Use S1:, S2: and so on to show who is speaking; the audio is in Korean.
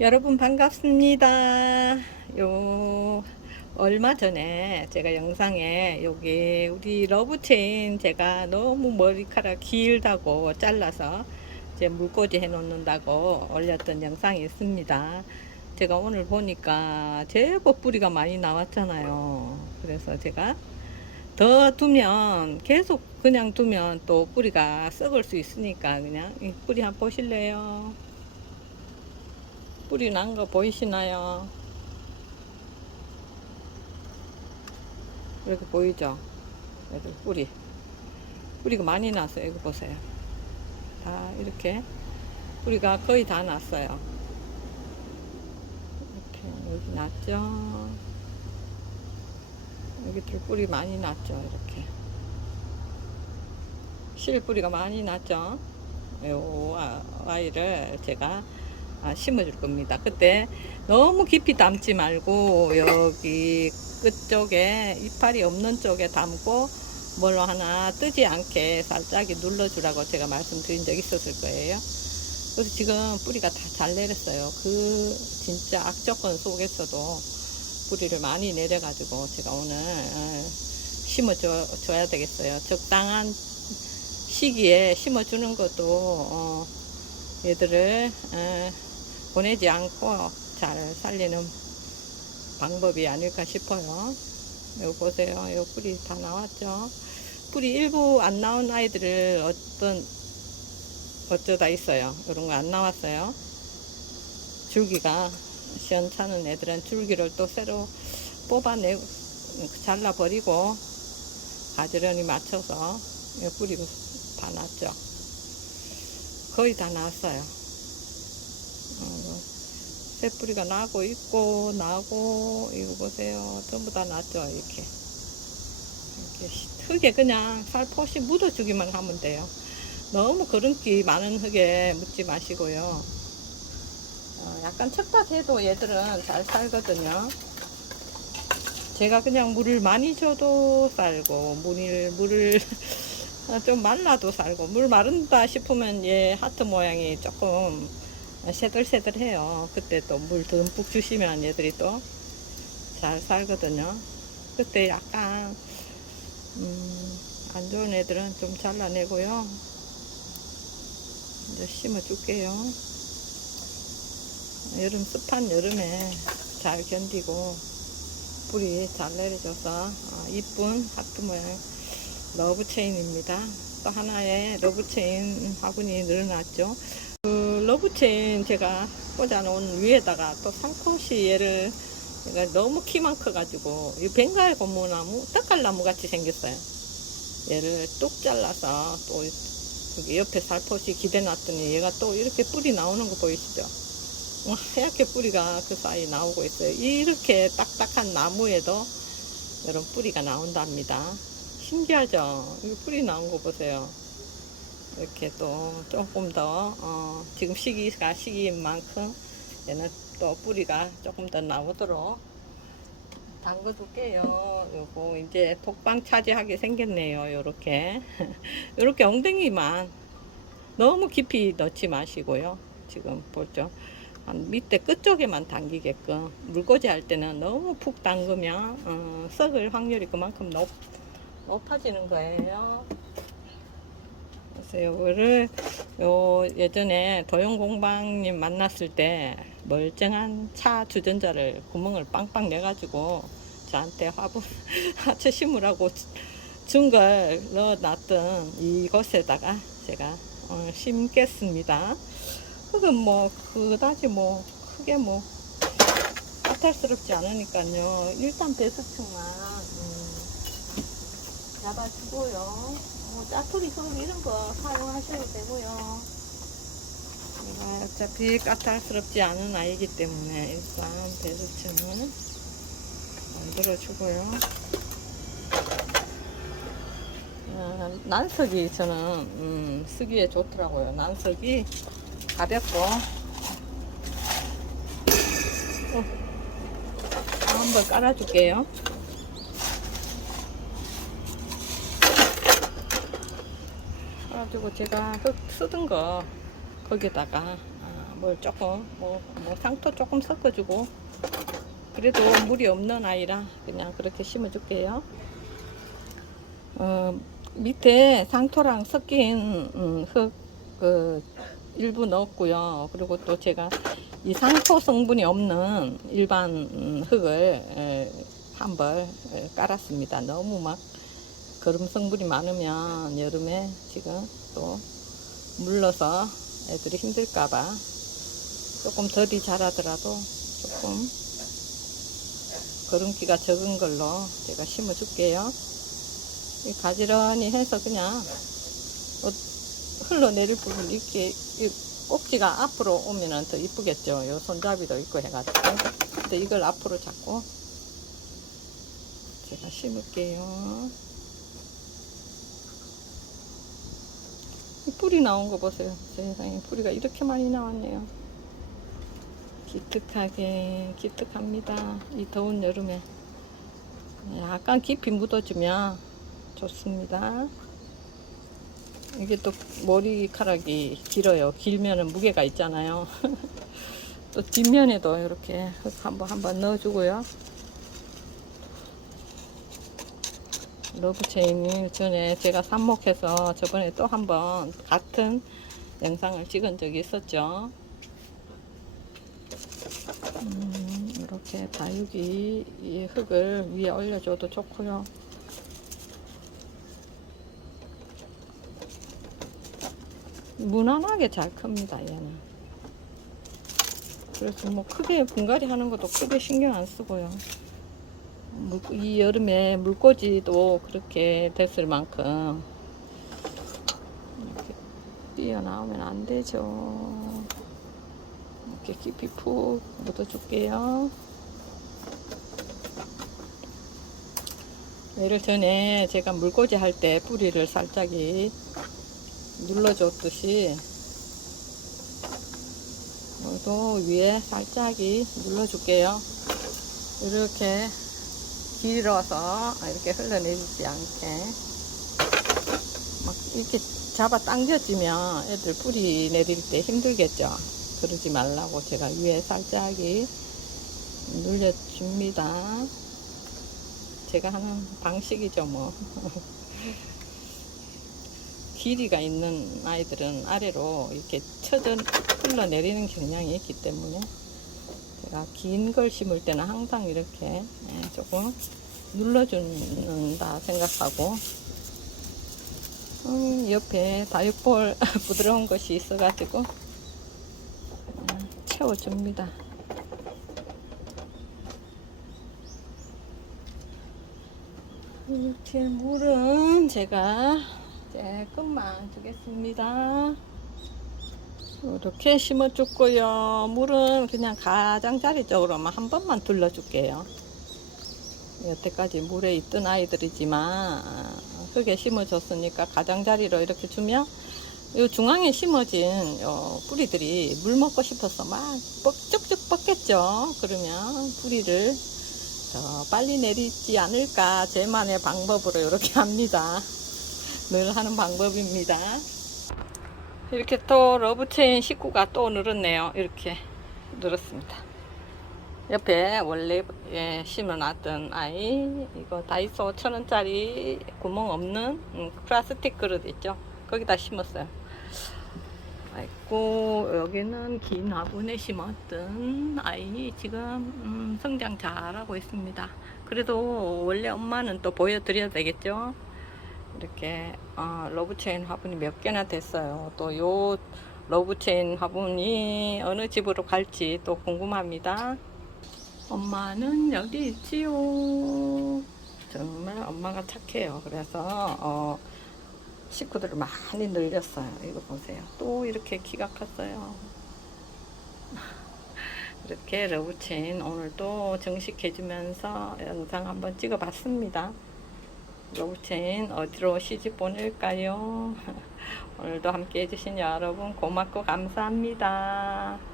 S1: 여러분 반갑습니다. 요 얼마 전에 제가 영상에 여기 우리 러브체인 제가 너무 머리카락 길다고 잘라서 이제 물꽂이 해 놓는다고 올렸던 영상이 있습니다. 제가 오늘 보니까 제법 뿌리가 많이 나왔잖아요. 그래서 제가 더 두면 계속 그냥 두면 또 뿌리가 썩을 수 있으니까 그냥 이 뿌리 한번 보실래요? 뿌리 난 거 보이시나요? 이렇게 보이죠? 애들 뿌리. 뿌리가 많이 났어요. 이거 보세요. 다 이렇게 뿌리가 거의 다 났어요. 이렇게 여기 났죠? 여기들 뿌리 많이 났죠? 이렇게. 실 뿌리가 많이 났죠? 요 아- 아이를 제가 아, 심어줄 겁니다. 그때 너무 깊이 담지 말고 여기 끝쪽에 이파리 없는 쪽에 담고 뭘로 하나 뜨지 않게 살짝이 눌러주라고 제가 말씀드린 적 있었을 거예요. 그래서 지금 뿌리가 다 잘 내렸어요. 그 진짜 악조건 속에서도 뿌리를 많이 내려가지고 제가 오늘 어, 심어줘야 되겠어요. 적당한 시기에 심어주는 것도 어, 얘들을 어, 보내지 않고 잘 살리는 방법이 아닐까 싶어요. 여기 보세요. 여기 뿌리 다 나왔죠. 뿌리 일부 안 나온 아이들을 어떤 어쩌다 있어요. 이런 거 안 나왔어요. 줄기가 시원찮은 애들은 줄기를 또 새로 뽑아내고 잘라 버리고 가지런히 맞춰서 뿌리 다 났죠. 거의 다 나왔어요. 어, 새뿌리가 나고 있고 나고 이거 보세요. 전부 다 났죠 이렇게. 이렇게 흙에 그냥 살포시 묻어주기만 하면 돼요. 너무 거름기 많은 흙에 묻지 마시고요. 어, 약간 척박해도 얘들은 잘 살거든요. 제가 그냥 물을 많이 줘도 살고 물을 물을 좀 말라도 살고 물 마른다 싶으면 얘 하트 모양이 조금 새들새들해요. 그때 또 물 듬뿍 주시면 얘들이 또 잘 살거든요. 그때 약간 음, 안 좋은 애들은 좀 잘라내고요. 이제 심어줄게요. 여름 습한 여름에 잘 견디고 뿌리 잘 내려줘서 아, 이쁜 하트 모양 러브 체인입니다. 또 하나의 러브 체인 화분이 늘어났죠. 그 러브체인 제가 꽂아놓은 위에다가 또 상코시 얘를 너무 키만 커가지고 이 벵갈 고무나무 떡갈나무 같이 생겼어요. 얘를 뚝 잘라서 또 여기 옆에 살포시 기대놨더니 얘가 또 이렇게 뿌리 나오는 거 보이시죠? 어, 하얗게 뿌리가 그 사이 나오고 있어요. 이렇게 딱딱한 나무에도 이런 뿌리가 나온답니다. 신기하죠? 이 뿌리 나온 거 보세요. 이렇게 또 조금 더 어, 지금 시기가 시기인 만큼 얘는 또 뿌리가 조금 더 나오도록 담궈 줄게요. 요거 이제 독방 차지하게 생겼네요. 요렇게 요렇게 엉덩이만 너무 깊이 넣지 마시고요. 지금 보죠. 한 밑에 끝쪽에만 당기게끔 물꽂이 할 때는 너무 푹 담그면 어, 썩을 확률이 그만큼 높, 높아지는 거예요. 그래서 요거를 요 예전에 도용공방님 만났을 때 멀쩡한 차 주전자를 구멍을 빵빵 내가지고 저한테 화분 하체 심으라고 준 걸 넣어놨던 이곳에다가 제가 어, 심겠습니다. 그건 뭐 그다지 뭐 크게 뭐 까탈스럽지 않으니까요. 일단 배수층만 음, 잡아주고요. 뭐 짜투리 흙 이런 거 사용하셔도 되고요. 제가 어차피 까탈스럽지 않은 아이기 때문에 일단 배수층을 만들어주고요. 아, 난석이 저는 음, 쓰기에 좋더라고요. 난석이 가볍고 어, 한번 깔아줄게요. 그래가지고 제가 흙 쓰던 거 거기다가 아, 뭘 조금 뭐, 뭐 상토 조금 섞어주고 그래도 물이 없는 아이라 그냥 그렇게 심어줄게요. 어, 밑에 상토랑 섞인 음, 흙, 그, 일부 넣었고요. 그리고 또 제가 이 상토 성분이 없는 일반 음, 흙을 에, 한벌 에, 깔았습니다. 너무 막 거름 성분이 많으면 여름에 지금 또 물러서 애들이 힘들까봐 조금 덜이 자라더라도 조금 거름기가 적은 걸로 제가 심어 줄게요. 이 가지런히 해서 그냥 어, 흘러내릴 부분 이렇게 이 꼭지가 앞으로 오면은 더 이쁘겠죠. 요 손잡이도 있고 해가지고. 근데 이걸 앞으로 잡고 제가 심을게요. 뿌리 나온 거 보세요. 세상에 뿌리가 이렇게 많이 나왔네요. 기특하게 기특합니다. 이 더운 여름에 약간 깊이 묻어주면 좋습니다. 이게 또 머리카락이 길어요. 길면은 무게가 있잖아요. 또 뒷면에도 이렇게 흙 한번 한번 넣어주고요. 러브 체인이 전에 제가 삽목해서 저번에 또 한번 같은 영상을 찍은 적이 있었죠. 음, 이렇게 다육이 이 흙을 위에 올려줘도 좋고요. 무난하게 잘 큽니다, 얘는. 그래서 뭐 크게 분갈이 하는 것도 크게 신경 안 쓰고요. 물, 이 여름에 물꽂이도 그렇게 됐을 만큼 이렇게 뛰어나오면 안 되죠. 이렇게 깊이 푹 묻어줄게요. 예를 전에 제가 물꽂이 할 때 뿌리를 살짝이 눌러줬듯이 여기도 위에 살짝이 눌러줄게요. 이렇게 길어서 이렇게 흘러내리지 않게 막 이렇게 잡아 당겨지면 애들 뿌리 내릴 때 힘들겠죠. 그러지 말라고 제가 위에 살짝이 눌려줍니다. 제가 하는 방식이죠, 뭐. 길이가 있는 아이들은 아래로 이렇게 쳐져 흘러내리는 경향이 있기 때문에 제가 긴 걸 심을 때는 항상 이렇게 예, 조금 눌러준다 생각하고 음, 옆에 다육볼 부드러운 것이 있어가지고 음, 채워줍니다. 이렇게 물은 제가 조금만 주겠습니다. 이렇게 심어줬고요. 물은 그냥 가장자리 쪽으로만 한 번만 둘러줄게요. 여태까지 물에 있던 아이들이지만 흙에 심어줬으니까 가장자리로 이렇게 주면 이 중앙에 심어진 요 뿌리들이 물 먹고 싶어서 막 뻑, 쭉쭉 뻗겠죠. 그러면 뿌리를 더 빨리 내리지 않을까 제만의 방법으로 이렇게 합니다. 늘 하는 방법입니다. 이렇게 또 러브체인 식구가 또 늘었네요. 이렇게 늘었습니다. 옆에 원래 예, 심어놨던 아이 이거 다이소 천원짜리 구멍 없는 음, 플라스틱 그릇 있죠. 거기다 심었어요. 아이고 여기는 긴 화분에 심었던 아이 지금 음, 성장 잘하고 있습니다. 그래도 원래 엄마는 또 보여드려야 되겠죠. 이렇게 어, 러브체인 화분이 몇 개나 됐어요. 또 요 러브체인 화분이 어느 집으로 갈지 또 궁금합니다. 엄마는 여기 있지요. 정말 엄마가 착해요. 그래서 어, 식구들을 많이 늘렸어요. 이거 보세요. 또 이렇게 키가 컸어요. 이렇게 러브체인 오늘도 정식해주면서 영상 한번 찍어봤습니다. 러브체인 어디로 시집 보낼까요? 오늘도 함께 해주신 여러분 고맙고 감사합니다.